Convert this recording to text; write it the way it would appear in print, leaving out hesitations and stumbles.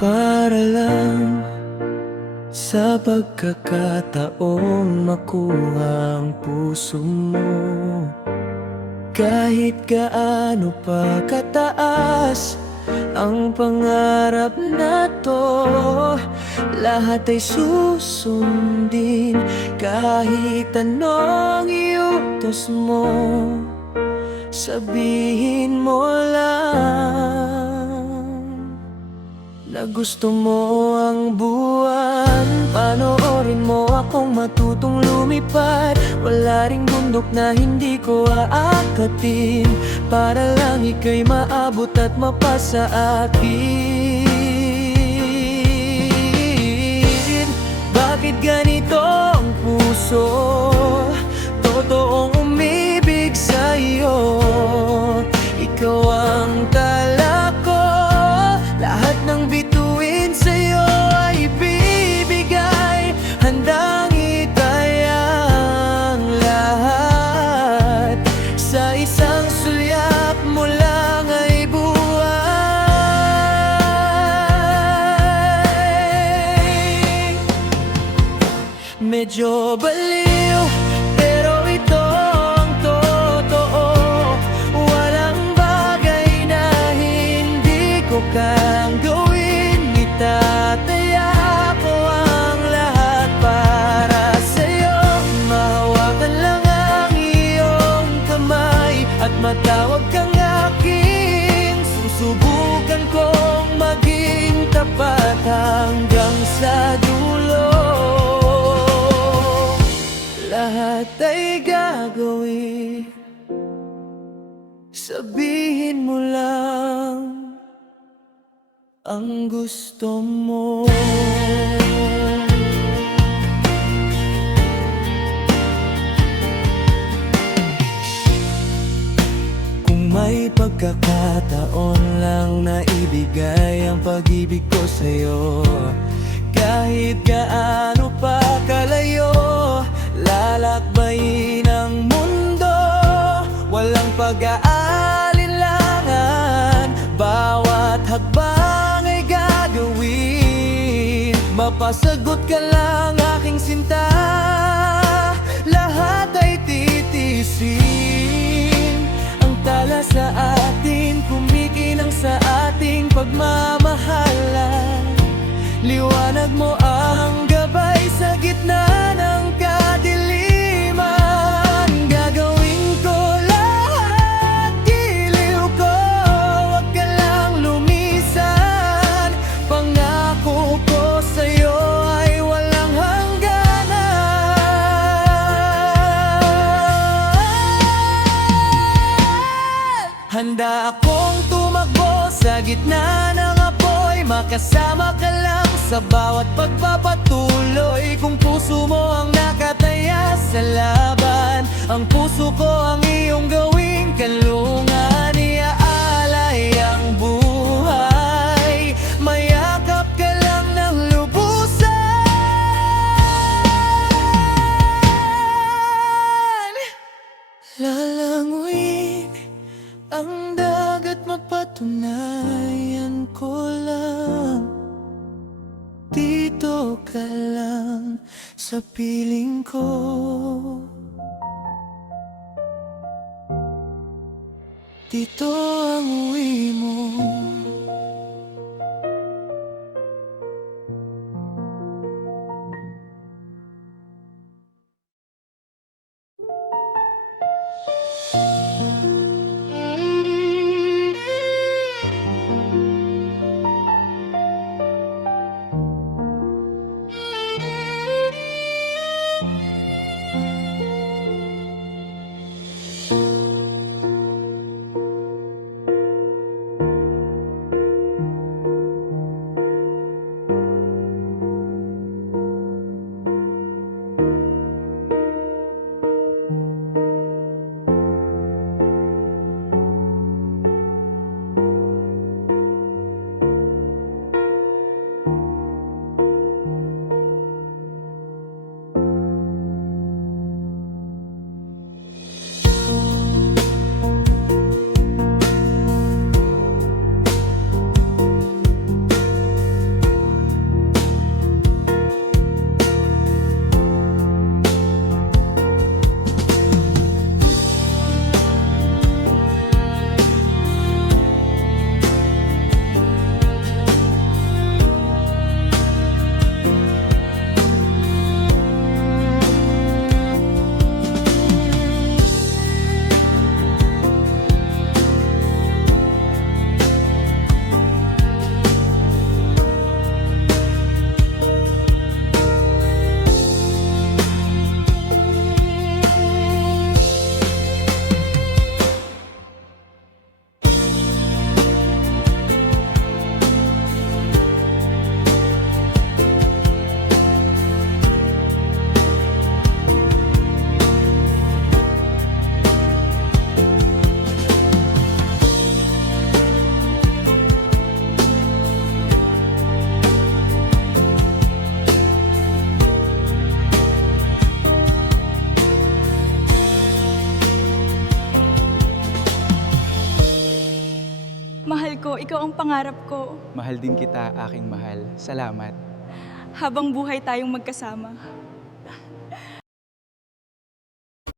Para lang sa pagkakataong makuha ang puso mo. Kahit gaano pa kataas ang pangarap na to, lahat ay susundin kahit anong iutos mo. Sabihin mo lang na gusto mo ang buwan. Panoorin mo akong matutong lumipad. Wala ring bundok na hindi ko aakatin para lang ika'y maabot at mapasa akin. Bakit ganito ang puso? Totoong umibig sa'yo. Ikaw ang tala ko. Lahat ng bituin sa'yo ay bibigay. Handang itaya ang lahat. Sa isang sulyap mo lang ay buhay. Medyo baliw, pero ito ang totoo. Walang bagay na hindi ko kayang gawin. Itataya ko ang lahat para sa'yo. Mahawakan lang ang iyong kamay at matawag kang aking. Susubukan kong maging tapat hanggang sa dulo. Lahat ay gagawin. Sabihin mo lang ang gusto mo. Kung may pagkakataon lang na ibigay ang pag-ibig ko sa'yo, kahit gaano pa kalayo, lalakbayin ang mundo. Walang pag-aalinlangan, bawat hakbang ay gagawin. Mapasagot ka lang aking sinta, lahat ay titiisin. Ang tala sa atin, kumikinang sa ating pagmamahalan. Liwanag mo ang gabay sa gitna ng kadiliman. Gagawin ko lahat, giliw ko, wag ka lang lumisan. Pangako ko sa'yo ay walang hangganan. Handa akong tumakbo sa gitna ng apoy, makasama ka lang sa bawat pagpapatuloy. Kung puso mo ang nakataya sa laban, ang puso ko ang iyong gawing kanlungan. Iaalay ang buhay, mayakap ka lang ng lubusan. Lalanguin ang dagat, mapatunayan ko lang. Dito ka lang sa piling ko. Dito ang uwi mo. Mahal ko, ikaw ang pangarap ko. Mahal din kita, aking mahal. Salamat. Habang buhay tayong magkasama.